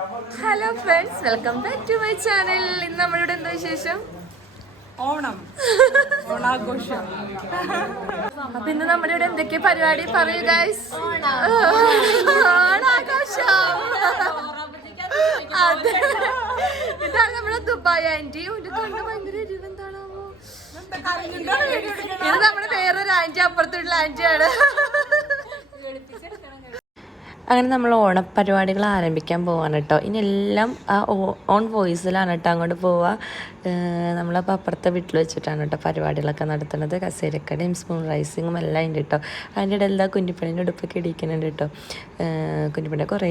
Hello friends welcome back to my channel ഇന്ന് നമ്മളിവിടെ എന്താ വിശേഷം? ഓണം. ഓണാഘോഷം. അപ്പൊ ഇന്ന് നമ്മുടെ ഇവിടെ എന്തൊക്കെ പരിപാടി? പറയൂ ഗൈസ് ഓണാഘോഷം. അതെ. ഇതാണ് നമ്മുടെ ദുബായ് ആന്റി ഒരു കണ്ട് ഭയങ്കര എരിവ് എന്താണാവോ? ഇത് നമ്മുടെ വേറൊരു ആന്റി അപ്പുറത്തുള്ള ആന്റിയാണ് അങ്ങനെ നമ്മൾ ഓണപ്പരിപാടികൾ ആരംഭിക്കാൻ പോവാണ് കേട്ടോ ഇനി എല്ലാം ആ ഓൺ വോയിസിലാണ് കേട്ടോ അങ്ങോട്ട് പോവുക നമ്മളപ്പോൾ അപ്പുറത്തെ വീട്ടിൽ വെച്ചിട്ടാണ് കേട്ടോ പരിപാടികളൊക്കെ നടത്തുന്നത്. കസേരക്കടയും സ്പൂൺ റൈസിങ്ങും എല്ലാം ഉണ്ട് കേട്ടോ. അതിന്റെ ഇടയിൽ എന്താ കുഞ്ഞിപ്പണിന്റെ ഉടുപ്പൊക്കെ ഇടിക്കുന്നുണ്ട് കേട്ടോ. കുഞ്ഞിപ്പണി കുറേ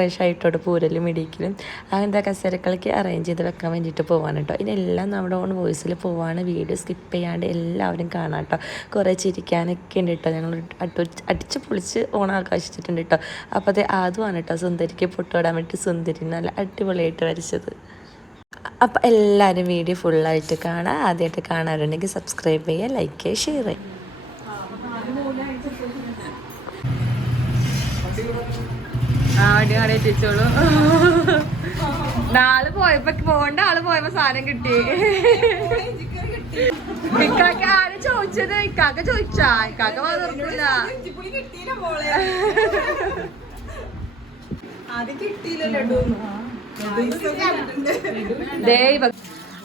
റേഷായിട്ടോട് പൂരലും ഇടിക്കലും അങ്ങനത്തെ കസേരക്കളിക്ക് അറേഞ്ച് ചെയ്ത് വെക്കാൻ വേണ്ടിയിട്ട് പോവാണ് കേട്ടോ. ഇതെല്ലാം നമ്മുടെ ഓൺ വോയിസിൽ പോവാണ്. വീഡിയോ സ്കിപ്പ് ചെയ്യാണ്ട് എല്ലാവരും കാണാം കേട്ടോ. കുറേ ചിരിക്കാനൊക്കെ ഉണ്ട് കേട്ടോ. ഞങ്ങൾ അടിച്ച് പൊളിച്ച് ഓണം ആഘോഷിച്ചിട്ടുണ്ട് കേട്ടോ. അപ്പോൾ അത് അതുമാണ് കേട്ടോ സുന്ദരിക്ക് പൊട്ടുവിടാൻ വേണ്ടി സുന്ദരി നല്ല അടിപൊളിയായിട്ട് വരച്ചത്. അപ്പം എല്ലാവരും വീഡിയോ ഫുള്ളായിട്ട് കാണാം ആദ്യമായിട്ട് കാണാറുണ്ടെങ്കിൽ സബ്സ്ക്രൈബ് ചെയ്യുക ലൈക്ക് ചെയ്യുക ഷെയർ ചെയ്യുക. നാൾ പോയപ്പോ പോണ്ട ആൾ പോയപ്പോ സാധനം കിട്ടി. ഇക്കാക്ക ആരും ചോദിച്ചത്? ഇക്കാക്ക ചോദിച്ചാ. ഇക്കാക്ക പറഞ്ഞില്ല അത് കിട്ടിയില്ല ലഡു ദൈവ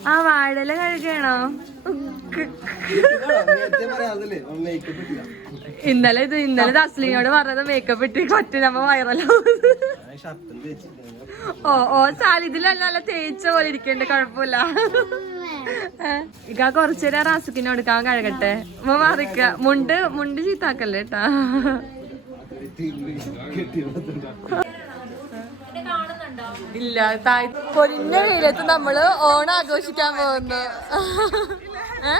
ആ വാഴല കഴുകണോ ഇന്നലെ ഇത് ഇന്നലെ അസ്ലിയോട് പറഞ്ഞത് മേക്കപ്പ് ഇട്ട് കൊറ്റ നമ്മ വൈറലാവും ഓ ഓ സാൽ ഇതിലല്ല നല്ല തേച്ച പോലെ ഇരിക്കണ്ട് കുഴപ്പമില്ല. ഇക്ക കുറച്ചേരം റാസുക്കിനെ കൊടുക്കാൻ കഴുകട്ടെ. മാറിക്ക. മുണ്ട് മുണ്ട് ചീത്താക്കല്ലേ കേട്ടാ ഇല്ല തായ് പൊരിഞ്ഞ വെയിലത്ത് നമ്മൾ ഓണം ആഘോഷിക്കാൻ പോകുന്നു. ഏ?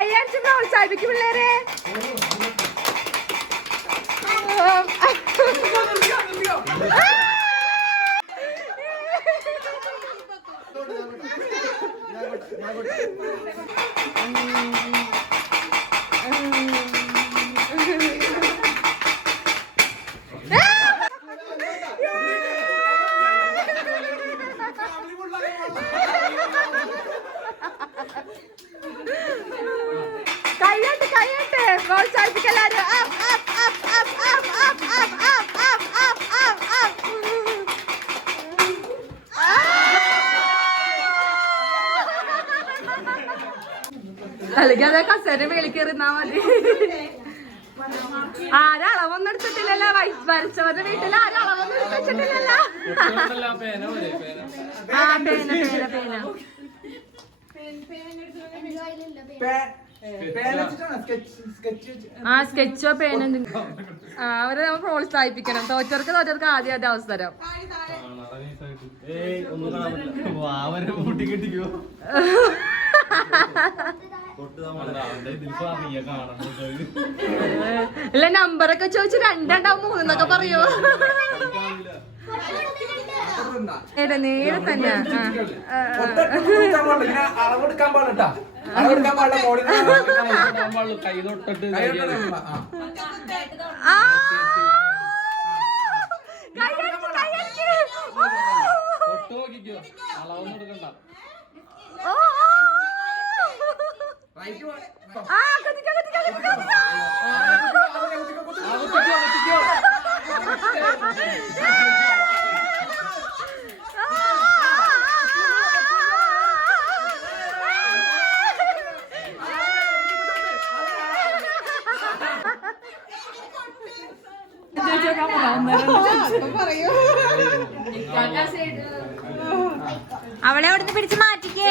Ayyancım ne oldu sahibi kimlere? അല്ലെങ്കിൽ അതെ കസേര മേളിൽ കയറിന്നാ മതി. ആരളവൊന്നും എടുത്തിട്ടില്ലല്ലോ. വരച്ചവരുടെ വീട്ടിൽ ആരളവൊന്നും എടുത്തിട്ടില്ലല്ലോ. ആ പേന പേന പേന. ആ സ്കെച്ചോ പേന അവരെ നമ്മൾ പ്രോത്സാഹിപ്പിക്കണം. തോറ്റവർക്ക് തോറ്റവർക്ക് ആദ്യം ആദ്യ അവസരം. അല്ല നമ്പറൊക്കെ ചോദിച്ച്. രണ്ടെണ്ണം മൂന്നെന്നൊക്കെ പറയോ? നേരെ നേരെ തന്നെ. അളവെടുക്കാൻ കൈ ആ. അവളെ അവിടുന്ന് പിടിച്ച് മാറ്റിക്കേ.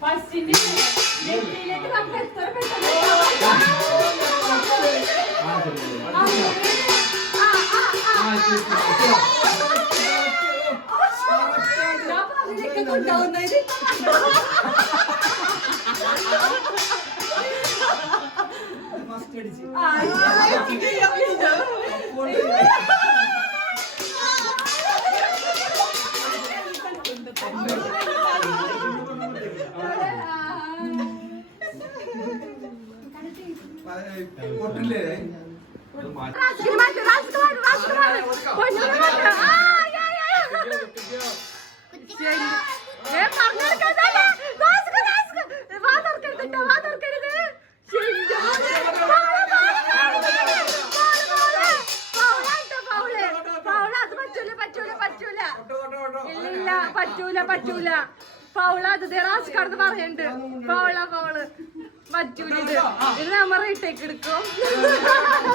ഫസ്റ്റിന്റെ നെറ്റിയിലേക്ക് നമുക്ക് എത്ര പെട്ടെന്ന് ഉണ്ടാവുന്നത് ഫസ്റ്റ് അടിച്ച് പൊട്ടില്ലേ പറ്റൂല പറ്റൂല പറ്റൂല ഫൗളാ അത് റാസ്കാർന്ന് പറയണ്ട്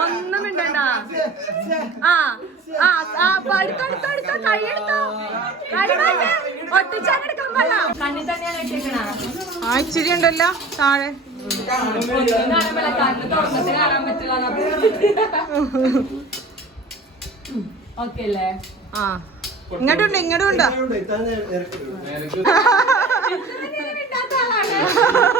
ഒന്നും ഇണ്ടണ്ട ആ ആ കണ്ണി ആ ഉണ്ടല്ലോ താഴെ. ഓക്കെ അല്ലേ ആ. ഇങ്ങോട്ടുണ്ട് ഇങ്ങോട്ടുണ്ടോ.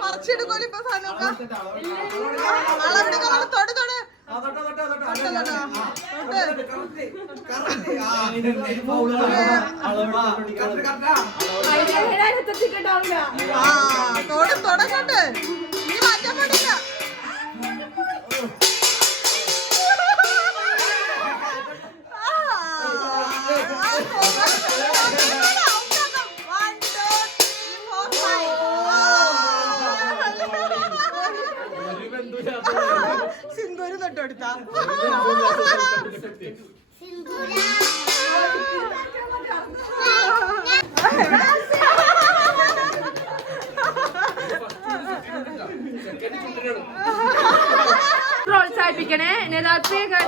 പറിച്ചെടുക്കോലോ ഇപ്പൊ സാധനമൊക്കെ അളവെടുക്കാൻ തൊട്ട് തൊട്ട് തൊടക്കട്ടെ ഇനി മാറ്റാൻ പാടില്ല. തൊട്ട് കൊടുത്ത പ്രോത്സാഹിപ്പിക്കണേ. നരാത്രിയൊക്കെ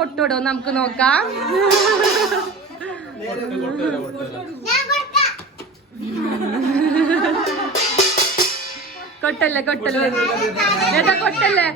പൊട്ടോടോ നമുക്ക് നോക്കാം. കൊട്ടല്ലേ കൊട്ടല്ലേ? ഏതാ കൊട്ടല്ലേ?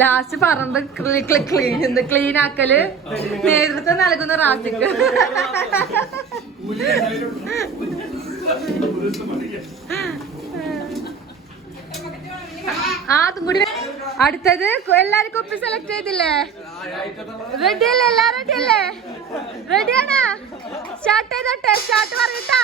ലാസ്റ്റ് പറമ്പ് ക്ലീൻ എന്ത് ക്ലീൻ ആക്കൽ? നേതൃത്വം നൽകുന്ന റാസിക്ക് ആ അതും കൂടി. അടുത്തത് എല്ലാരും കുപ്പി സെലക്ട് ചെയ്തില്ലേ? റെഡി അല്ലേ? എല്ലാരും റെഡി അല്ലേ? റെഡിയാണ് സ്റ്റാർട്ട് ചെയ്തോട്ടെ? സ്റ്റാർട്ട് പറയട്ടാ.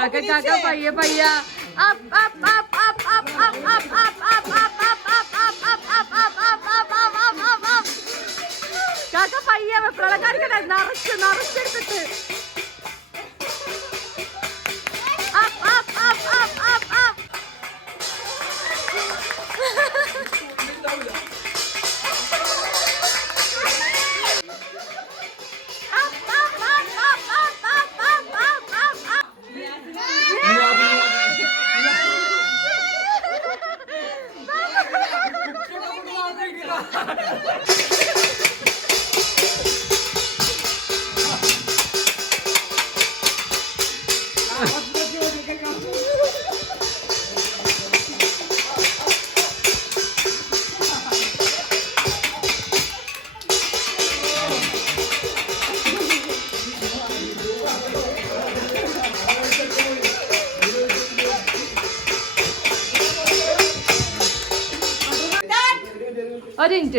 കാക്ക കാക്ക പയ്യ പയ്യ കാക്ക പയ്യ പ്രളക്കാരിക്കട്ടെ നിറച്ച് നിറച്ചെടുത്തിട്ട്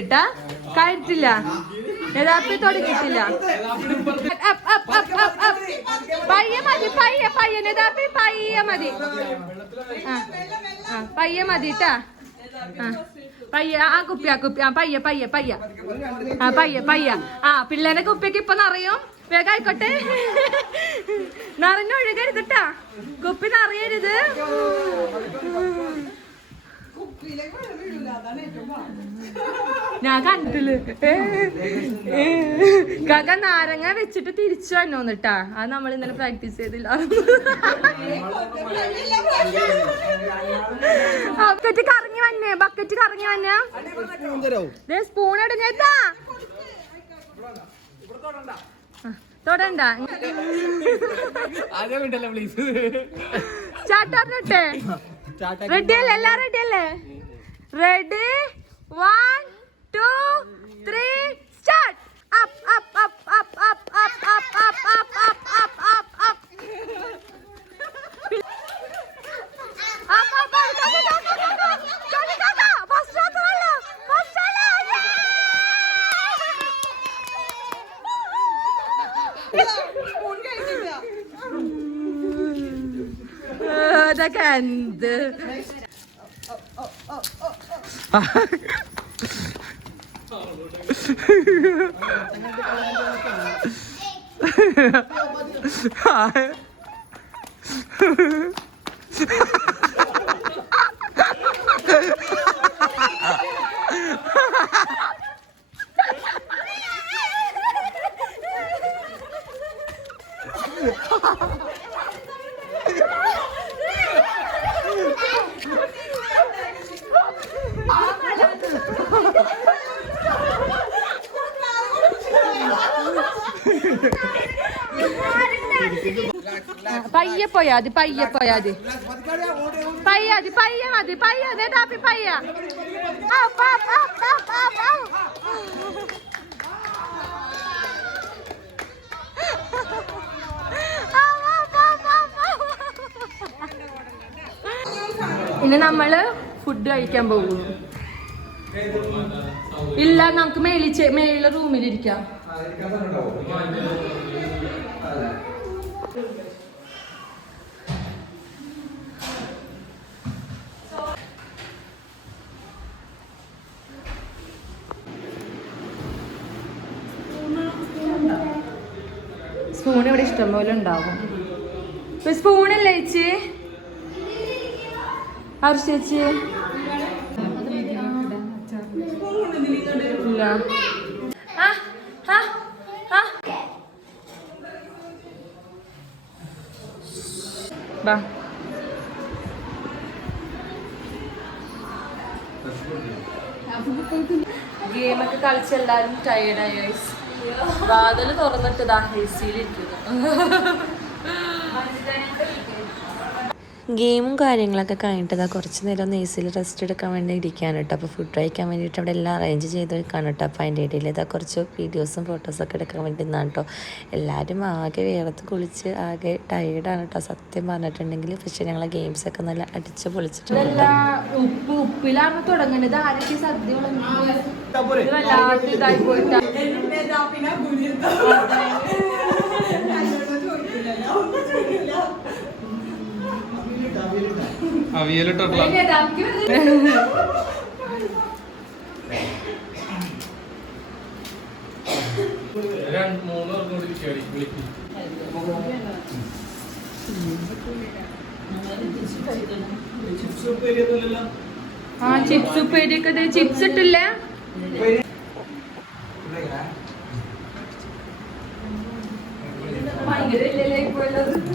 ഒരു കഴിച്ചില്ല ഇട്ടാ കിട്ടില്ല. പയ്യെ മതി പയ്യ പയ്യ. യഥാർത്ഥ പയ്യ മതി. ആ പയ്യ മതി ട്ടാ. പയ്യെ ആ കുപ്പി ആ കുപ്പി. ആ പയ്യ പയ്യ പയ്യ. ആ പയ്യ പയ്യ. ആ പിള്ളേരെ കുപ്പിക്ക് ഇപ്പൊ നിറയും. വേഗം ആയിക്കോട്ടെ നിറഞ്ഞൊഴുകരുതിട്ടാ കുപ്പി നിറയരുത്. ഞാൻ കണ്ടില്ല കാക്ക നാരങ്ങ വെച്ചിട്ട് തിരിച്ചു വന്നോന്നിട്ടാ അത് നമ്മൾ ഇന്നലെ പ്രാക്ടീസ് ചെയ്തില്ല. ബക്കറ്റ് കറങ്ങി വന്നേ ബക്കറ്റ് കറങ്ങി വന്നേ. സ്പൂൺ എടുങ്ങേട്ടാ തൊടണ്ട. ചാട്ടാറിട്ടെ റെഡി അല്ലേ? എല്ലാം റെഡി അല്ലേ? Ready one two three start up up up up up up up up up up up up up up up hi Ha ha ha! പയ്യെ പോയാ മതി പയ്യെ പോയാ മതി. പയ്യ മതി പയ്യ മതി പയ്യ നേതാപ്പി പയ്യ. ഇനി നമ്മൾ ഫുഡ് കഴിക്കാൻ പോകുന്നു. ഇല്ല നമുക്ക് മേളിൽ മേളിലെ റൂമിലിരിക്കാം സ്പൂൺ ഇവിടെ ഇഷ്ടംപോലെ ഉണ്ടാകും സ്പൂണല്ലേ ചേച്ചി? ആർഷ ചേച്ചി? ഇല്ല. ബാ. ഗെയിമൊക്കെ കളിച്ച് എല്ലാവരും ടയേർഡായി വാതിൽ തുറന്നിട്ട് ദാ എ സിയിലിരിക്കുന്നു ഗെയിമും കാര്യങ്ങളൊക്കെ കഴിഞ്ഞിട്ട് കുറച്ച് നേരം ഒന്ന് എ സിയിൽ റെസ്റ്റ് എടുക്കാൻ വേണ്ടി ഇരിക്കാൻ കേട്ടോ. അപ്പോൾ ഫുഡ് കഴിക്കാൻ വേണ്ടിയിട്ട് അവിടെ എല്ലാം അറേഞ്ച് ചെയ്ത് വെക്കാൻ കേട്ടോ. അപ്പോൾ അതിന്റെ ഇടയിൽ ഇതാ കുറച്ച് വീഡിയോസും ഫോട്ടോസൊക്കെ എടുക്കാൻ വേണ്ടി നിന്നാണ് കേട്ടോ. എല്ലാവരും ആകെ വേർത്ത് കുളിച്ച് ആകെ ടയേർഡാണ് കേട്ടോ. സത്യം പറഞ്ഞിട്ടുണ്ടെങ്കിൽ പക്ഷേ ഞങ്ങളെ ഗെയിംസൊക്കെ നല്ല അടിച്ച് പൊളിച്ചിട്ടുണ്ട് ഉപ്പ് ഉപ്പിലാണ് തുടങ്ങുന്നത് ആരൊക്കെ സദ്യ ഇതായി പോയിട്ടാ. അവിയലിട്ടുള്ള രണ്ട് മൂന്ന് പേർക്കും കൂടി വിളിക്കാടി വിളിക്കും ആ ചിപ്സ് ഉപ്പേരിയൊക്കെ ചിപ്സ് ഇട്ടില്ല. ഭയങ്കര ഇല്ലല്ലേ അമ്മണിക്ക്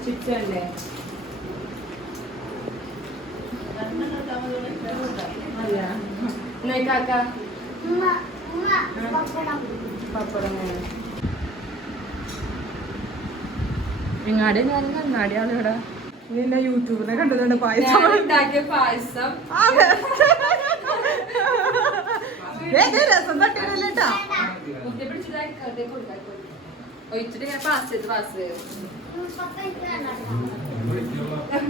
ചിപ്സ് അല്ലേ അല്ല എന്നാ കാക്ക പപ്പടം വേണം എങ്ങാടി ഞാൻ കണ്ണാടിയാണ് ഇവിടെ നിന്നെ യൂട്യൂബിനെ കണ്ടതുകൊണ്ട് പായസം. ഉണ്ടാക്കിയ പായസം. രസം തട്ടിയിടല്ലേട്ടാ ഒഴിച്ചിട്ട് ഞാൻ പാസ് ചെയ്ത് പാസ് ചെയ്തു. ഞാൻ.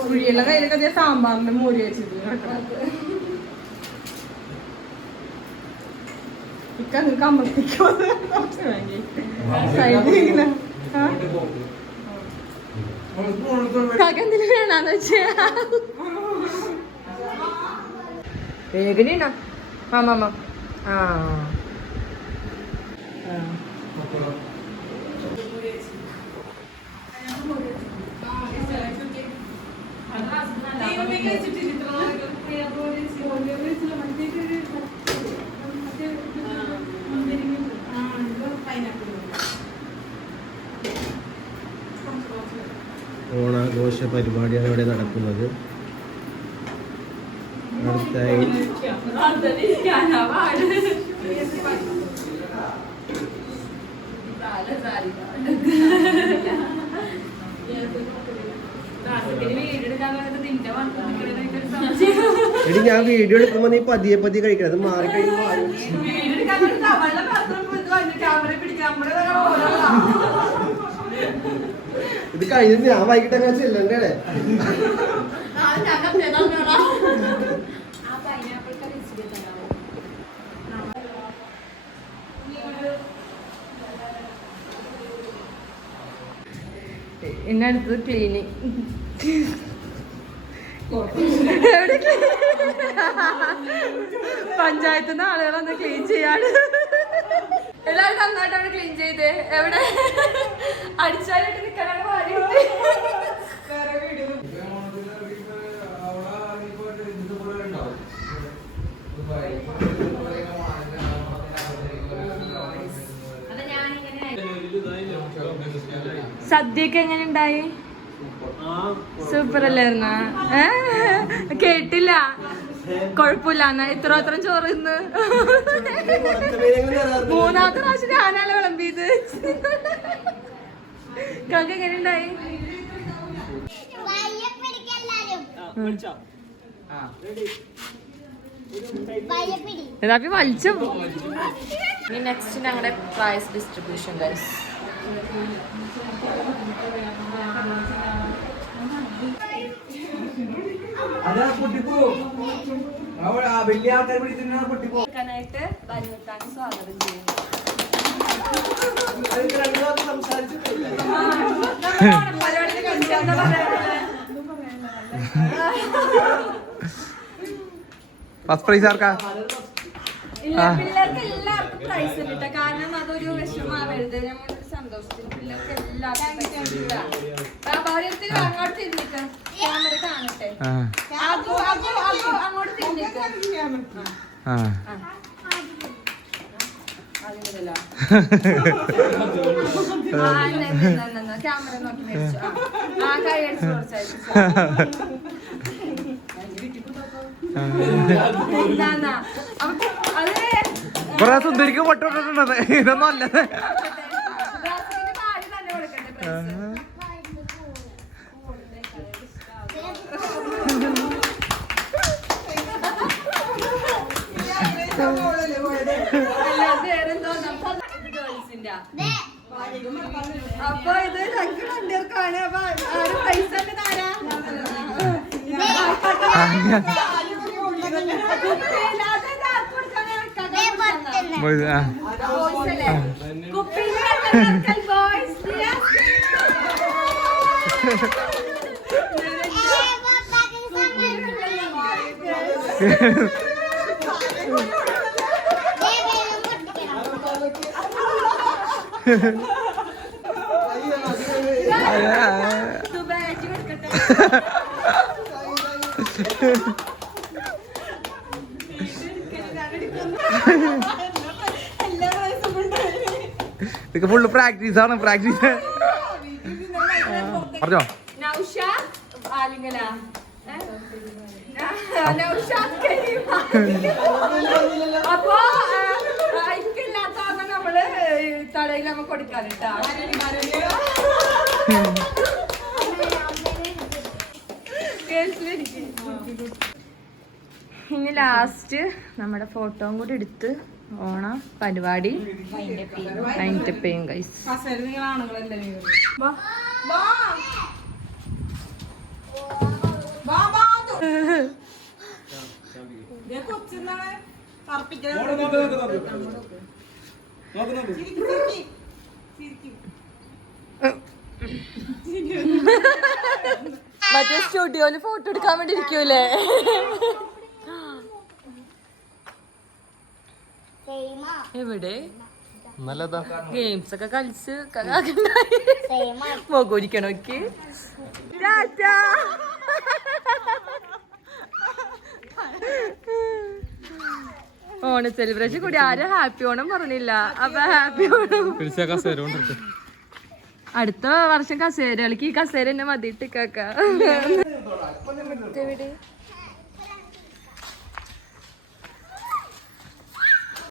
കുഴിയുള്ള കയ്യിലൊക്കെ ദേ സാമ്പാറിന്റെ മോരി വെച്ചിട്ട് കേട്ടോ ഇക്കങ്ങ് കമ്മത്തിക്കോ കുറച്ച് വാങ്ങി സൈഡിൽ ആ? കാക്ക എന്തിനു വേണമെന്ന് വെച്ചാ വേഗനീണ മാമ ആ ഓണാഘോഷ പരിപാടിയാണ് ഇവിടെ നടക്കുന്നത്. അടുത്തായി എടി ഞാൻ വീഡിയോ എടുക്കുമ്പോ നീ പതിയെ പതിയെ കഴിക്കണം. അത് മാറി ഇത് കഴിഞ്ഞ ഞാൻ വൈകിട്ട് അങ്ങനെ ചെല്ലണ്ടേ പിന്നെ അടുത്തത് ക്ലീനിങ് പഞ്ചായത്തുനിന്ന് ആളുകളൊന്ന് ക്ലീൻ ചെയ്യാണ്ട് എല്ലാവരും നന്നായിട്ടാണ് ക്ലീൻ ചെയ്ത്. എവിടെ? അടിച്ചാലായിട്ട് നിൽക്കാനാണ് പാടിയിട്ട് സദ്യയൊക്കെ എങ്ങനെ ഉണ്ടായി? സൂപ്പർ അല്ലായിരുന്ന കേട്ടില്ല. കൊഴപ്പില്ല എന്നാ ഇത്ര അത്രയും ചോറ് ഇന്ന് മൂന്നാമത്തെ പ്രാവശ്യം ആനാലെ വിളമ്പിയത്. കാക്ക എങ്ങനെ ഉണ്ടായി ഇതാപ്പി വലിച്ചു? ഇനി നെക്സ്റ്റ് ഞങ്ങളുടെ പ്രൈസ് ഡിസ്ട്രിബ്യൂഷൻ ഗൈസ് അതാ ആ വലിയ ആൾക്കാർ പിടിച്ചിട്ട് പൊട്ടിപ്പോ ായിട്ട് ബലിമുത്താൻ സ്വാഗതം ചെയ്യും പരിപാടി കഴിച്ചാ എന്താ പറയാനുള്ളത് ഫസ്റ്റ് പ്രൈസ് ആർക്കാ? ഇല്ല പിള്ളേർക്ക് എല്ലാവർക്കും പ്രൈസ് ഉണ്ട് ട്ടോ. കാരണം അതൊരു വിഷമാവരുത് നമ്മുടെ ഒരു അങ്ങോട്ട് ക്യാമറ കാണട്ടെ അങ്ങോട്ട് ക്യാമറ ആ. ഇതൊന്നും അല്ലത് അപ്പൊ ഇത് ഞങ്ങൾക്ക് വണ്ടിയർക്കാണ് അപ്പൊ ആര് പൈസ തരാ ഇതൊക്കെ ഫുള്ള് പ്രാക്ടീസ് ആണ് പ്രാക്ടീസ് പറഞ്ഞോ? നൗഷ ആലിംഗന അപ്പൊ ഐക്കില്ലാത്തവർക്ക് നമ്മൾ തടയിൽ നമ്മ കൊടുക്കാനിട്ടാ ഇനി ലാസ്റ്റ് നമ്മുടെ ഫോട്ടോയും കൂടി എടുത്ത് ഓണ പരിപാടി അതിന്റെ മറ്റേ സ്റ്റുഡിയോയിൽ ഫോട്ടോ എടുക്കാൻ വേണ്ടി ഇരിക്കൂലേ? എവിടെ? നല്ലതാ ഗെയിംസ് ഒക്കെ കളിച്ച് മുഖോരിക്കണോക്ക് ഓണ സെലിബ്രേഷൻ കൂടി ആരും ഹാപ്പി ഓണം പറഞ്ഞില്ല. അപ്പൊ ഹാപ്പി ഓണം. അടുത്ത വർഷം കസേര കളിക്ക് ഈ കസേര എന്നെ മതിയിട്ട് കാക്ക